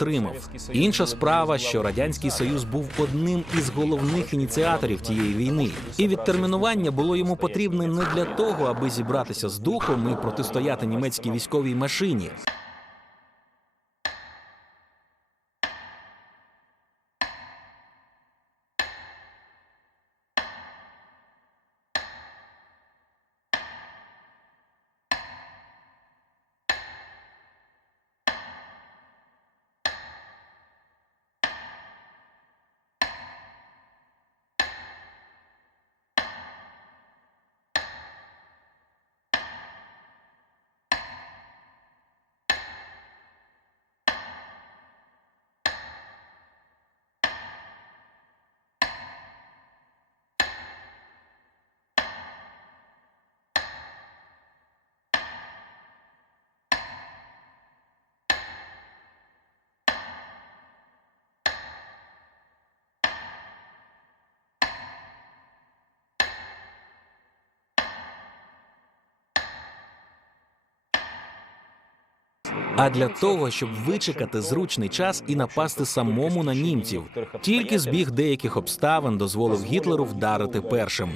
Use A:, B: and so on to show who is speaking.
A: отримав. Інша справа, що радянський союз був одним із головних ініціаторів тієї війни, і відтермінування було йому потрібне не для того, аби зібратися з духом і протистояти німецькій військовій машині. А для того, щоб вичекати зручний час і напасти самому на німців. Тільки збіг деяких обставин дозволив Гітлеру вдарити першим.